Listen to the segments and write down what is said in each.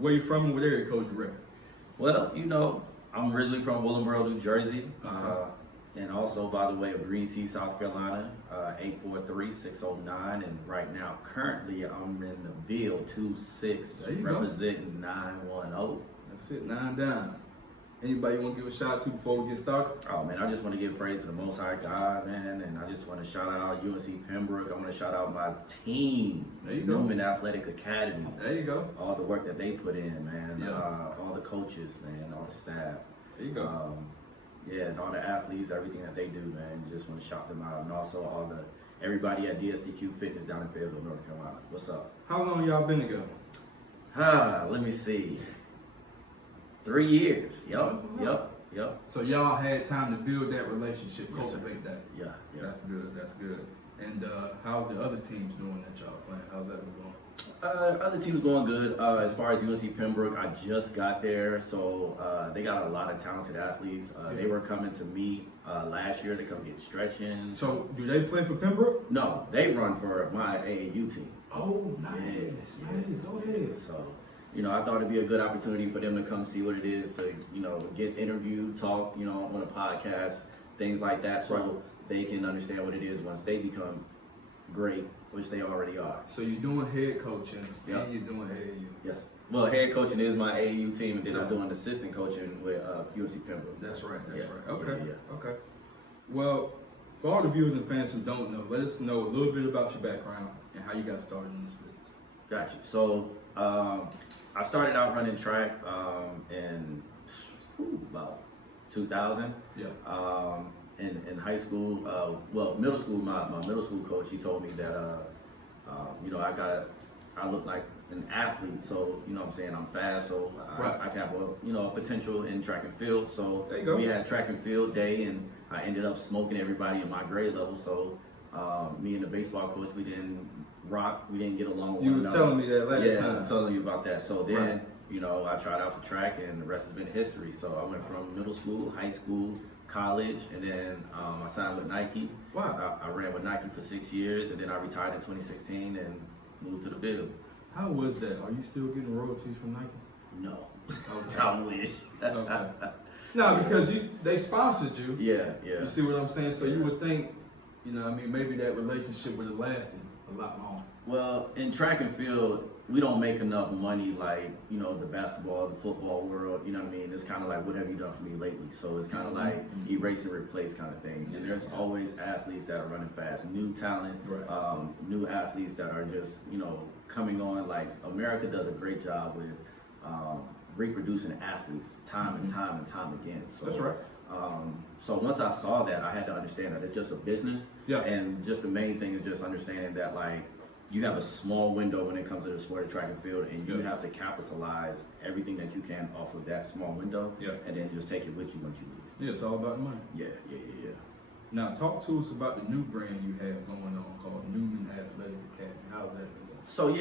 where you from and what area code you rep? Well, I'm originally from Willingboro, New Jersey, and also by the way of Green Sea, South Carolina, 843-609. And right now, currently, I'm in the Ville 26 representing 910. That's it, 9 down. Anybody you want to give a shout out to before we get started? Oh man, I just want to give praise to the Most High God, man, and I just want to shout out UNC Pembroke. I want to shout out my team, Newman Athletic Academy. There you go. All the work that they put in, man. Yeah. All the coaches, man. All the staff. There you go. Yeah, and all the athletes, everything that they do, man. Just want to shout them out, and also everybody at DSDQ Fitness down in Fayetteville, North Carolina. What's up? How long y'all been together? Let me see. 3 years. Yup. So y'all had time to build that relationship, cultivate that. Yeah. That's good. And how's the other teams doing that y'all playing? How's that going? Other teams going good. As far as UNC Pembroke, I just got there, so they got a lot of talented athletes. They were coming to me last year to come get stretching. So do they play for Pembroke? No, they run for my AAU team. Oh, nice. Go ahead. So, I thought it'd be a good opportunity for them to come see what it is to, get interviewed, talk, on a podcast, things like that, so they can understand what it is once they become great, which they already are. So you're doing head coaching and you're doing AAU. Yes. Well, head coaching is my AAU team, and then I'm doing assistant coaching with UNC Pembroke. That's right. Yeah. Okay. Yeah. Okay. Well, for all the viewers and fans who don't know, let us know a little bit about your background and how you got started in this business. Gotcha. So I started out running track in about 2000. Yeah. In high school, middle school, my middle school coach, he told me that, I look like an athlete, so, what I'm saying, I'm fast, so I can have a potential in track and field. So we had track and field day, and I ended up smoking everybody in my grade level. So me and the baseball coach, we didn't get along with one another. You was telling me that last time. Yeah, I was telling you about that. So then, I tried out for track, and the rest has been history. So I went from middle school, high school, college, and then I signed with Nike. Wow. I ran with Nike for 6 years, and then I retired in 2016 and moved to the Ville. How was that? Are you still getting royalties from Nike? No. Okay. I wish. Okay. No, because they sponsored you. Yeah. You see what I'm saying? So you would think, maybe that relationship would have lasted a lot longer. Well, in track and field, we don't make enough money like, the basketball, the football world, It's kind of like, what have you done for me lately? So it's kind of like erase and replace kind of thing. And there's always athletes that are running fast, new talent, new athletes that are just, coming on. Like, America does a great job with reproducing athletes time and time again. So that's right. So once I saw that, I had to understand that it's just a business. Yeah. And just the main thing is just understanding that, like, you have a small window when it comes to the sport of track and field, and you have to capitalize everything that you can off of that small window, and then just take it with you once you leave. Yeah, it's all about the money. Yeah. Now, talk to us about the new brand you have going on called Newman Athletic Academy. How's that going? So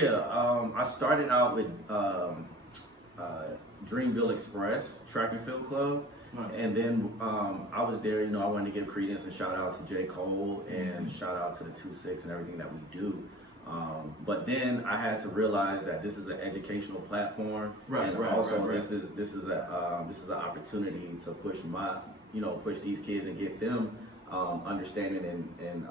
I started out with Dreamville Express Track and Field Club. Nice. And then I was there, I wanted to give credence and shout out to J. Cole and shout out to the 2-6 and everything that we do. But then I had to realize that this is an educational platform, this is an opportunity to push push these kids and get them understanding and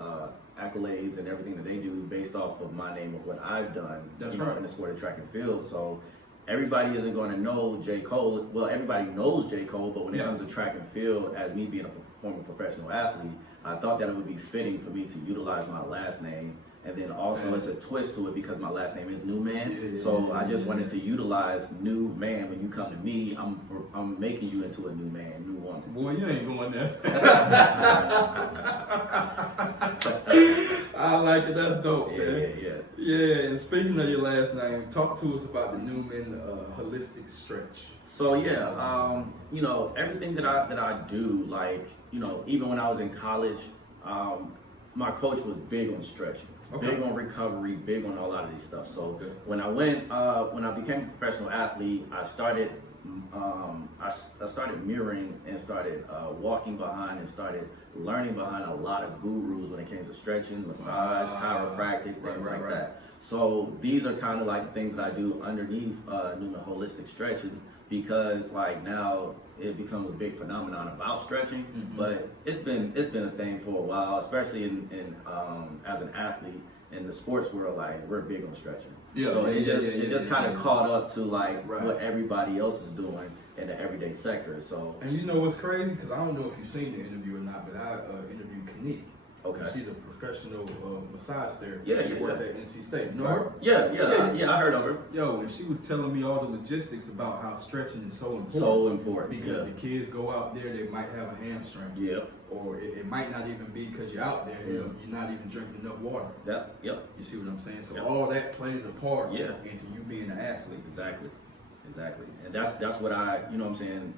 accolades and everything that they do based off of my name of what I've done in the sport of track and field. So everybody isn't going to know J. Cole. Well, everybody knows J. Cole, but when it comes to track and field, as me being a former professional athlete, I thought that it would be fitting for me to utilize my last name. And then also it's a twist to it because my last name is Newman. So I just wanted to utilize new man. When you come to me, I'm making you into a new man, new woman. Boy, you ain't going there. I like it. That's dope, man. Yeah. And speaking of your last name, talk to us about the Newman holistic stretch. So everything that I do, like, even when I was in college, my coach was big on stretching. Big on recovery, big on a lot of these stuff. So when I became a professional athlete, I started mirroring and started walking behind and started learning behind a lot of gurus when it came to stretching, massage, chiropractic, things like that. So these are kind of like the things that I do underneath Newman Holistic Stretching, because like now it becomes a big phenomenon about stretching, but it's been a thing for a while, especially in as an athlete in the sports world. Like we're big on stretching, so it just kind of caught up to like what everybody else is doing in the everyday sector. So, and you know what's crazy? Because I don't know if you've seen the interview or not, but I interviewed Kanique. Okay. She's a professional massage therapist. Yeah, she works at NC State. You know her? Yeah, I heard of her. Yo, and she was telling me all the logistics about how stretching is so important. So important. Because the kids go out there, they might have a hamstring. Yeah. Or it might not even be because you're out there, you're not even drinking enough water. Yep. You see what I'm saying? So all that plays a part into you being an athlete. Exactly. And that's what I, you know what I'm saying,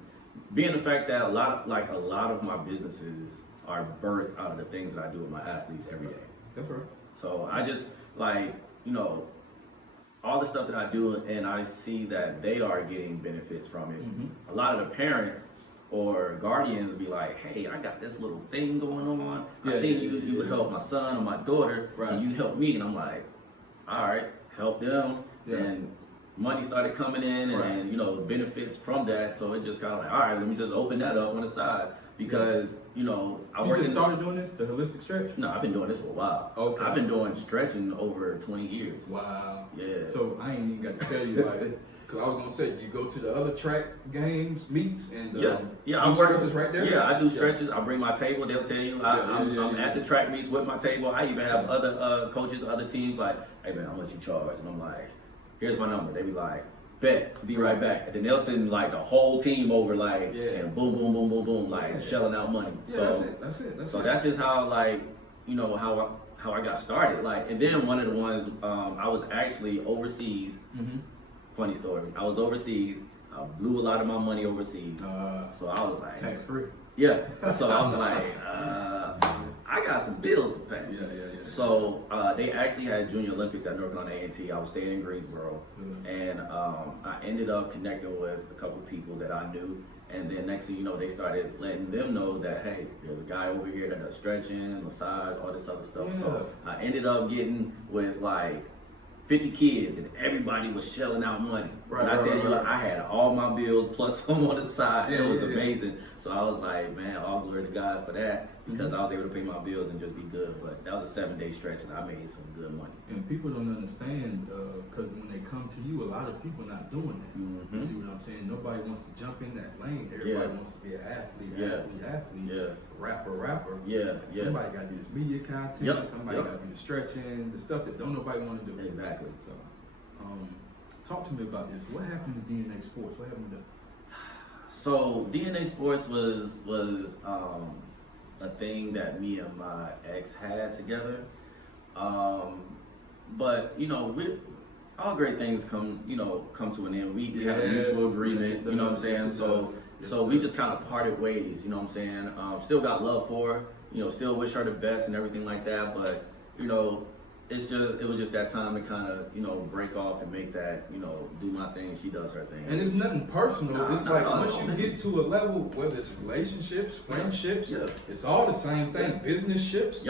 being the fact that a lot of my businesses are birthed out of the things that I do with my athletes every day. That's right. So I just like, you know, all the stuff that I do, and I see that they are getting benefits from it. A lot of the parents or guardians be like, hey, I got this little thing going on. I see you help my son or my daughter, and you help me. And I'm like, all right, help them. And money started coming in, and you know, benefits from that. So it just kind of like, all right, let me just open that up on the side, because you know, You just started doing this, the holistic stretch? No, I've been doing this for a while. Okay. I've been doing stretching over 20 years. Wow. Yeah. So I ain't even got to tell you like, because I was gonna say, do you go to the other track games, meets, and I work stretches right there? Yeah, I do stretches. I bring my table. They'll tell you. I'm at the track meets with my table. I even have other coaches, other teams like, hey man, how much you charge? And I'm like, here's my number. They be like, bet, be right back. And then they'll send like the whole team over, like, and boom, boom, boom, boom, boom, like shelling out money. Yeah, so that's just how, like, you know, how I got started. Like, and then one of the ones, I was actually overseas. Funny story. I was overseas. I blew a lot of my money overseas. So I was like, tax free. Yeah. So I was like, I got some bills to pay. So they actually had Junior Olympics at North Carolina A&T. I was staying in Greensboro, and I ended up connecting with a couple of people that I knew. And then next thing you know, they started letting them know that, hey, there's a guy over here that does stretching, massage, all this other stuff. So I ended up getting with like 50 kids, and everybody was shelling out money. And I tell you, I had all my bills plus some on the side. It was amazing. So I was like, man, all glory to God for that, because I was able to pay my bills and just be good. But that was a 7-day stretch, and I made some good money. And people don't understand, because when they come to you, a lot of people not doing that. You see what I'm saying? Nobody wants to jump in that lane. Everybody wants to be an athlete, rapper. Somebody got to do this media content. Somebody got to do the stretching, the stuff that don't nobody want to do. Exactly. So, talk to me about this. What happened to DNA Sports? What happened to that? So DNA Sports was a thing that me and my ex had together. But you know, all great things come to an end. We had a mutual agreement, you know what I'm saying? So we just kind of parted ways, you know what I'm saying? Still got love for her, you know, still wish her the best and everything like that, but you know, it was just that time to kind of, you know, break off and make that, you know, do my thing, she does her thing. And it's nothing personal. It's like once you get to a level, whether it's relationships, friendships, it's all the same thing. Business ships.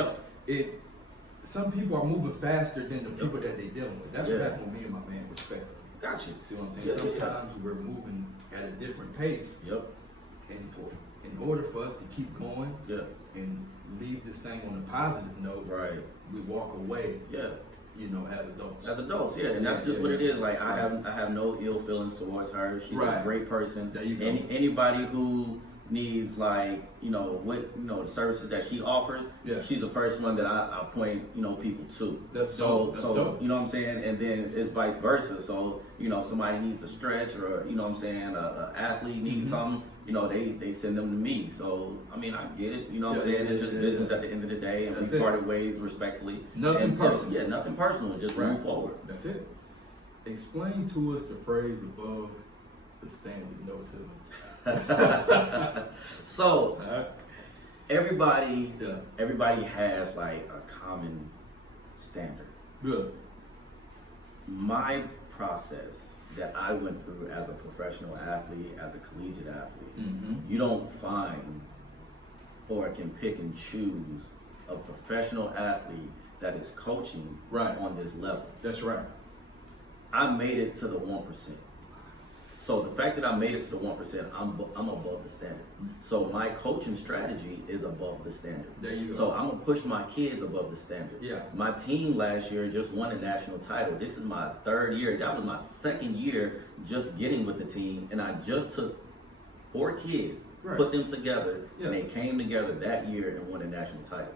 Some people are moving faster than the people that they're dealing with. That's what happened with me and my man, respectfully. Gotcha. See what I'm saying? Sometimes we're moving at a different pace. And in order for us to keep going and leave this thing on a positive note, we walk away. You know, as adults. And that's just what it is. Like I have no ill feelings towards her. She's a great person. Anybody who needs, like, you know, the services that she offers, she's the first one that I point, you know, people to. That's dope. You know what I'm saying? And then it's vice versa. So, you know, somebody needs a stretch, or, you know what I'm saying, a athlete needs something, you know, they send them to me. So, I mean, I get it, you know what I'm saying? It's just business at the end of the day, and we parted ways respectfully. Nothing personal. Nothing personal, just move forward. That's it. Explain to us the phrase above the standard, no ceiling. So everybody has like a common standard. My process that I went through as a professional athlete, as a collegiate athlete, you don't find or can pick and choose a professional athlete that is coaching on this level. That's right. I made it to the 1%. So the fact that I made it to the 1%, I'm above the standard. So my coaching strategy is above the standard. There you go. So I'm gonna push my kids above the standard. Yeah. My team last year just won a national title. This is my 3rd year. That was my 2nd year just getting with the team, and I just took 4 kids, put them together, and they came together that year and won a national title.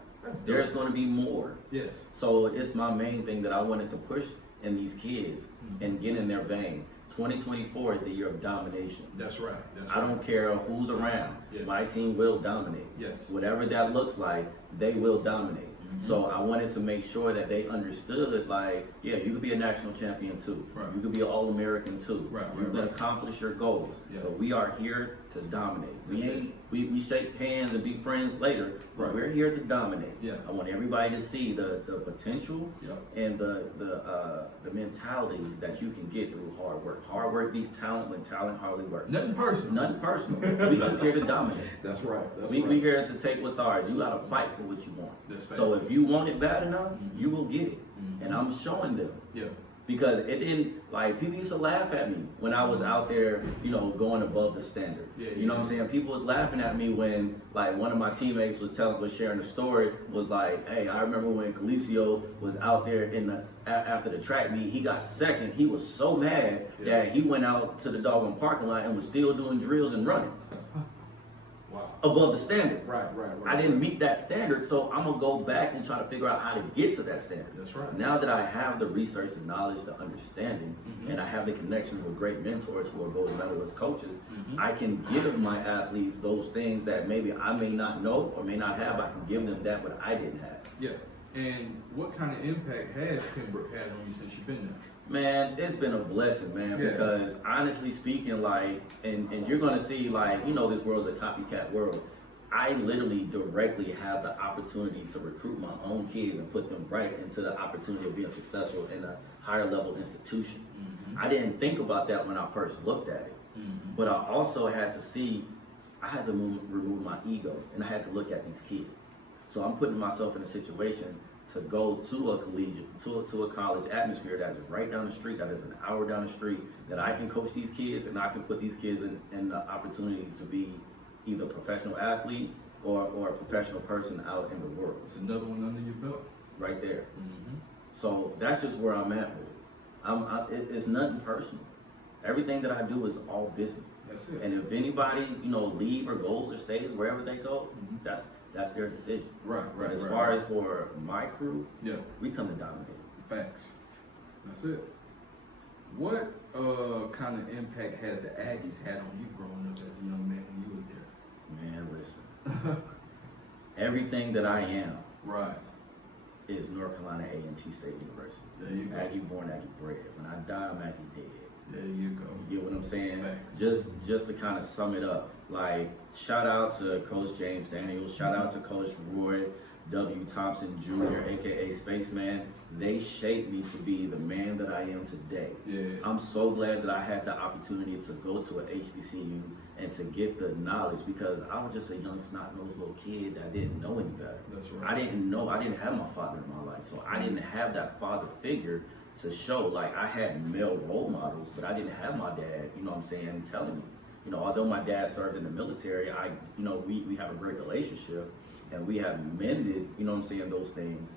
There's going to be more. Yes. So it's my main thing that I wanted to push in these kids and get in their vein. 2024 is the year of domination. That's right. I don't care who's around. Yes. My team will dominate. Yes. Whatever that looks like, they will dominate. So I wanted to make sure that they understood, like, yeah, you could be a national champion too. Right. You could be an All-American too. You can accomplish your goals. Yeah. But we are here to dominate. We shake hands and be friends later, but we're here to dominate. Yeah. I want everybody to see the potential and the mentality that you can get through hard work. Hard work beats talent when talent hardly works. Nothing personal. Nothing personal. We just here to dominate. That's right. We here to take what's ours. You gotta fight for what you want. So if you want it bad enough, you will get it. And I'm showing them. Yeah. Because it didn't, like, people used to laugh at me when I was out there, you know, going above the standard. You know what I'm saying? People was laughing at me when, like, one of my teammates was sharing a story, was like, hey, I remember when Calesio was out there after the track meet, he got 2nd. He was so mad that he went out to the doggone parking lot and was still doing drills and running. Above the standard. I didn't meet that standard, so I'm gonna go back and try to figure out how to get to that standard. That's right. Now that I have the research, the knowledge, the understanding, and I have the connections with great mentors who are gold medalist coaches, I can give my athletes those things that maybe I may not know or may not have. I can give them that what I didn't have. Yeah. And what kind of impact has Pembroke had on you since you've been there? Man, it's been a blessing, man, because honestly speaking, like, and you're gonna see, like, you know, this world's a copycat world. I literally directly have the opportunity to recruit my own kids and put them right into the opportunity of being successful in a higher level institution. I didn't think about that when I first looked at it, but I also had to see, I had to remove my ego, and I had to look at these kids. So I'm putting myself in a situation to go to a collegiate, to a college atmosphere that is right down the street, that is an hour down the street, that I can coach these kids and I can put these kids in the opportunity to be either a professional athlete or a professional person out in the world. It's another one under your belt. Right there. So that's just where I'm at with it. It's nothing personal. Everything that I do is all business. That's it. And if anybody, you know, leave or goes or stays wherever they go, that's their decision. But as far as for my crew, we come to dominate. Facts. That's it. What kind of impact has the Aggies had on you growing up as a young man when you were there? Man, listen. Everything that I am is North Carolina A&T State University. There you go. Aggie born, Aggie bred. When I die, I'm Aggie dead. There you go. You get what I'm saying? Facts. Just to kind of sum it up, like, shout out to Coach James Daniels, shout out to Coach Roy W. Thompson Jr., aka Spaceman. They shaped me to be the man that I am today. I'm so glad that I had the opportunity to go to an HBCU and to get the knowledge, because I was just a young snot-nosed little kid that didn't know any better. That's right. I didn't have my father in my life, so I didn't have that father figure to show. Like, I had male role models, but I didn't have my dad, you know what I'm saying, telling me. You know, although my dad served in the military, we have a great relationship and we have mended, you know what I'm saying, those things.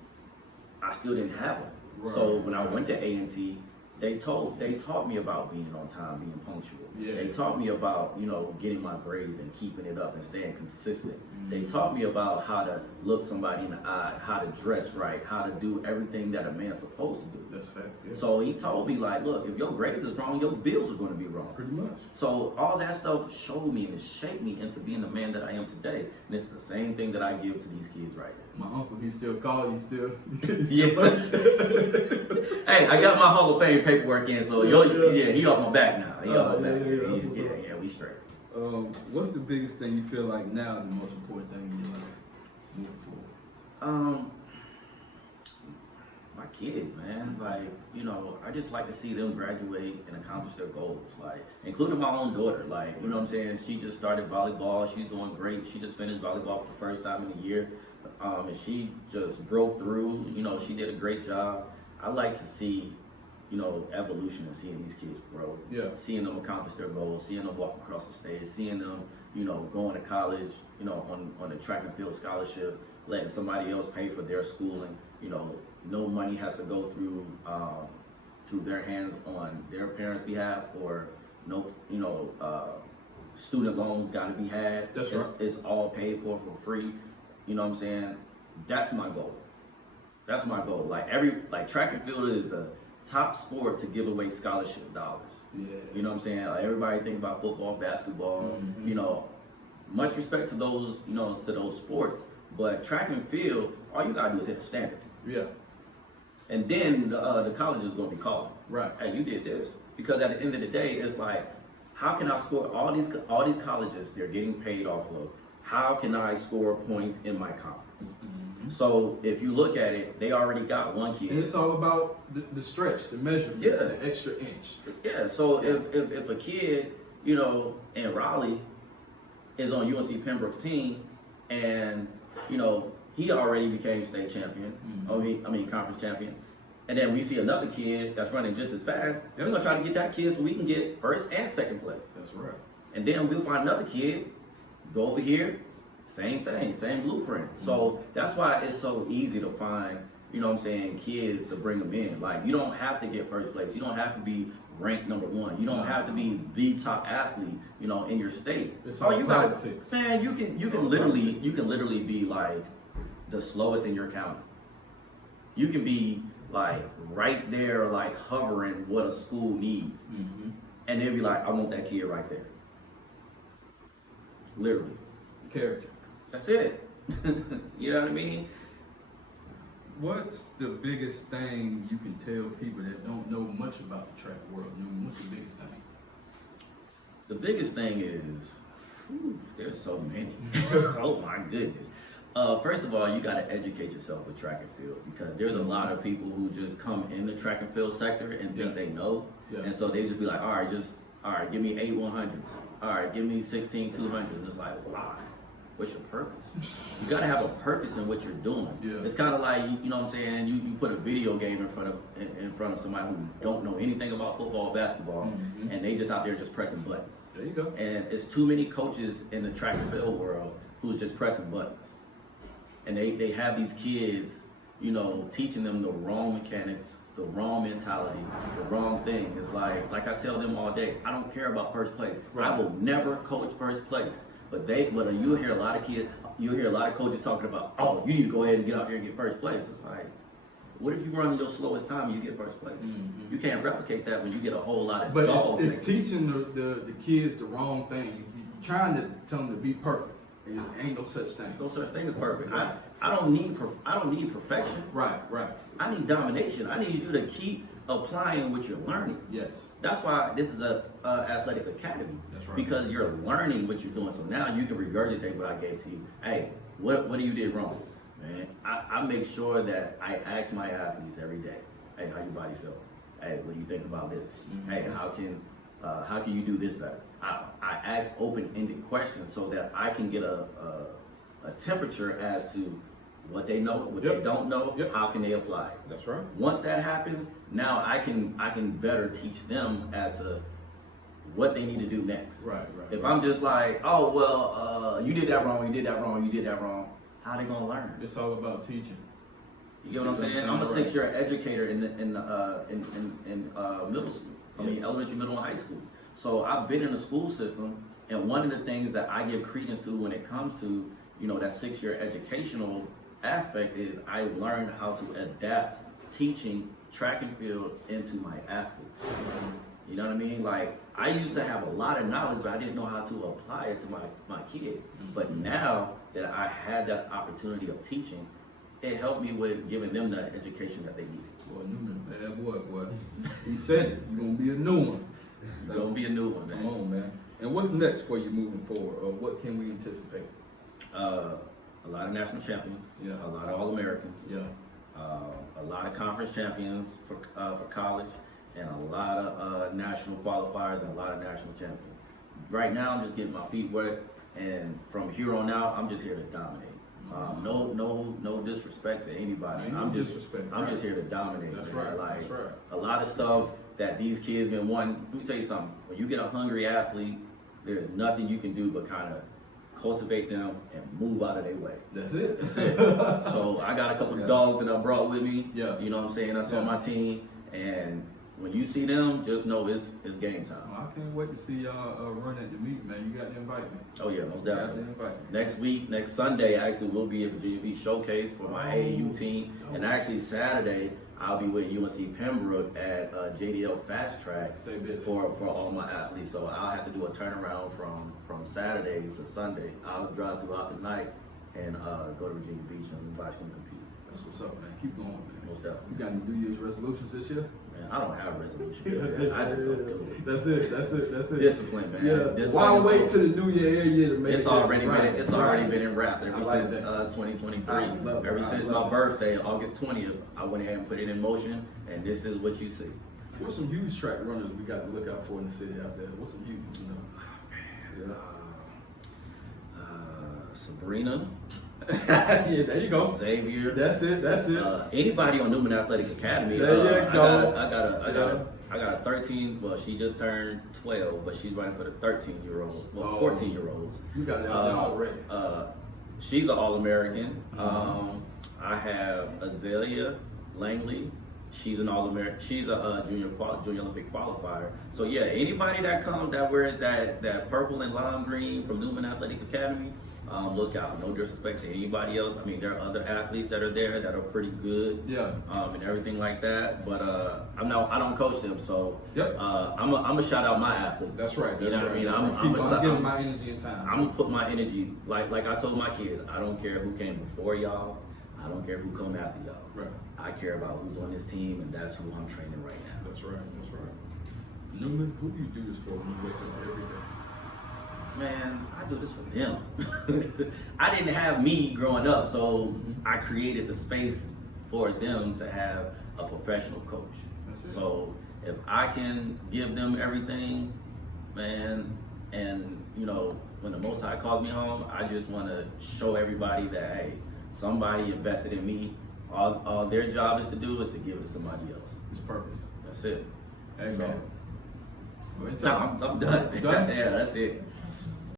I still didn't have them. So when I went to A&T, they taught me about being on time, being punctual. They taught me about, you know, getting my grades and keeping it up and staying consistent. They taught me about how to look somebody in the eye, how to dress right, how to do everything that a man's supposed to do. That's fact. So he told me, like, look, if your grades is wrong, your bills are going to be wrong. Pretty much. So all that stuff showed me and it shaped me into being the man that I am today. And it's the same thing that I give to these kids right now. My uncle, he still call you still. Hey, I got my Hall of Fame paperwork in, so he off my back now. He off my back. Yeah, we straight. What's the biggest thing you feel like now is the most important thing in your life moving forward? My kids, man. Like, you know, I just like to see them graduate and accomplish their goals, like, including my own daughter. Like, you know what I'm saying? She just started volleyball. She's doing great. She just finished volleyball for the first time in a year. and she just broke through. You know, she did a great job. I like to see, you know, evolution and seeing these kids grow. Yeah. Seeing them accomplish their goals, seeing them walk across the stage, seeing them, you know, going to college, you know, on a track and field scholarship, letting somebody else pay for their schooling. You know, no money has to go through their hands on their parents' behalf, or no, you know, student loans got to be had. That's right. It's all paid for free. You know what I'm saying? That's my goal. That's my goal. Like track and field is the top sport to give away scholarship dollars. Yeah. You know what I'm saying? Like, everybody think about football, basketball. Mm-hmm. You know, much respect to those, you know, to those sports. But track and field, all you gotta do is hit a standard. Yeah. And then the college is gonna be calling. Right. Hey, you did this. Because at the end of the day, it's like, how can I score all these colleges they're getting paid off of? How can I score points in my conference? Mm-hmm. So if you look at it, they already got one kid. And it's all about the stretch, the measurement, the extra inch. Yeah. So if a kid, you know, in Raleigh is on UNC Pembroke's team, and you know he already became state champion, I mean conference champion, and then we see another kid that's running just as fast, we're gonna try to get that kid so we can get first and second place. That's right. And then we'll find another kid, go over here, same thing, same blueprint. So that's why it's so easy to find, you know what I'm saying, kids to bring them in. Like, you don't have to get first place. You don't have to be ranked #1. You don't have to be the top athlete, you know, in your state. It's all politics. Man, you can literally be like the slowest in your county. You can be like right there, like hovering what a school needs. Mm-hmm. And they'll be like, I want that kid right there. Literally. Character. That's it. You know what I mean? What's the biggest thing you can tell people that don't know much about the track world? What's the biggest thing? The biggest thing is, there's so many. Oh my goodness. First of all, you got to educate yourself with track and field, because there's a lot of people who just come in the track and field sector and think they know. Yeah. And so they just be like, all right, give me 8 100s. All right, give me 16 200s. And it's like, why? What's your purpose? You got to have a purpose in what you're doing. Yeah. It's kind of like, you know what I'm saying, you put a video game in front of somebody who don't know anything about football or basketball, and they just out there just pressing buttons. There you go. And it's too many coaches in the track and field world who's just pressing buttons. And they have these kids, you know, teaching them the wrong mechanics, the wrong mentality, the wrong thing. It's like I tell them all day, I don't care about first place. Right. I will never coach first place. But you'll hear a lot of coaches talking about, oh, you need to go ahead and get out there and get first place. It's like, what if you run your slowest time and you get first place? Mm-hmm. You can't replicate that when you get a whole lot of dogs. But it's teaching the kids the wrong thing. You're trying to tell them to be perfect. There ain't no such thing. There's no such thing as perfect. I don't need perfection. Right. I need domination. I need you to keep applying what you're learning. Yes. That's why this is a athletic academy. That's right. Because you're learning what you're doing. So now you can regurgitate what I gave to you. Hey, what do you did wrong? Man, I make sure that I ask my athletes every day, hey, how your body feel? Hey, what do you think about this? Mm-hmm. Hey, how can you do this better? I ask open-ended questions so that I can get a temperature as to what they know, what they don't know, how can they apply it. That's right. Once that happens, now I can better teach them as to what they need to do next. Right. If I'm just like, oh well, you did that wrong, you did that wrong, how they gonna learn? It's all about teaching. You get what I'm saying? I'm a 6-year educator in middle school. I mean, elementary, middle, and high school. So I've been in the school system, and one of the things that I give credence to when it comes to, you know, that 6-year educational aspect is I learned how to adapt teaching track and field into my athletes. You know what I mean? Like, I used to have a lot of knowledge, but I didn't know how to apply it to my kids. But now that I had that opportunity of teaching, it helped me with giving them the education that they needed. Boy, Newman, that boy, he said it. You're going to be a new one. You're going to be a new one, man. Come on, man. And what's next for you moving forward, or what can we anticipate? A lot of national champions, a lot of All-Americans, a lot of conference champions for college, and a lot of national qualifiers and a lot of national champions. Right now, I'm just getting my feet wet, and from here on out, I'm just here to dominate. No disrespect to anybody. I'm just here to dominate. That's man. right. Like That's right. a lot of stuff that these kids been wanting. Let me tell you something. When you get a hungry athlete, there's nothing you can do but kind of cultivate them and move out of their way. That's it. That's it. So I got a couple dogs that I brought with me. Yeah. You know what I'm saying? That's on my team. And when you see them, just know it's game time. Well, I can't wait to see y'all run at the meet, man. You got to invite me. Oh yeah, most definitely. Invite me. Next week, next Sunday, actually, we'll be at Virginia Beach Showcase for my AAU team. And actually Saturday, I'll be with UNC Pembroke at JDL Fast Track for all my athletes. So I'll have to do a turnaround from Saturday to Sunday. I'll drive throughout the night and go to Virginia Beach and watch them compete. That's what's up, man. Keep going, man. Most definitely. You got any New Year's resolutions this year? Man, I don't have a resolution. Man. I just don't do it. That's it. Discipline, man. Yeah. Discipline. Why wait till the new year every year to make It's already been in wrapped ever since 2023. Ever since my birthday, August 20th, I went ahead and put it in motion, and this is what you see. What's some huge track runners we got to look out for in the city out there? What's some huge, you know? Sabrina. Yeah, there you go. Xavier. That's it. Anybody on Newman Athletics Academy. There you go. I got a 13. Well, she just turned 12, but she's running for the 13-year-olds. Well, 14-year-olds. You got that already. She's an All-American. I have Azalea Langley. She's an All-American. She's a junior Olympic qualifier. So yeah, anybody that comes that wears that purple and lime green from Newman Athletic Academy. Look out. No disrespect to anybody else. I mean, there are other athletes that are there that are pretty good. Yeah. And everything like that. But I don't coach them, so yep. I'm a shout out my athletes. That's right. You know what I mean? I'm giving my energy and time. I'm gonna put my energy like I told my kids. I don't care who came before y'all. I don't care who come after y'all. Right. I care about who's on this team, and that's who I'm training right now. That's right. Newman, who do you do this for when you wake up every day? Man, I do this for them. I didn't have me growing up, so I created the space for them to have a professional coach. So if I can give them everything, man, and you know, when the Most High calls me home, I just want to show everybody that, hey, somebody invested in me. All their job is to do is to give it to somebody else. It's purpose. That's it. Amen. So, no, I'm done. Done? Yeah, that's it.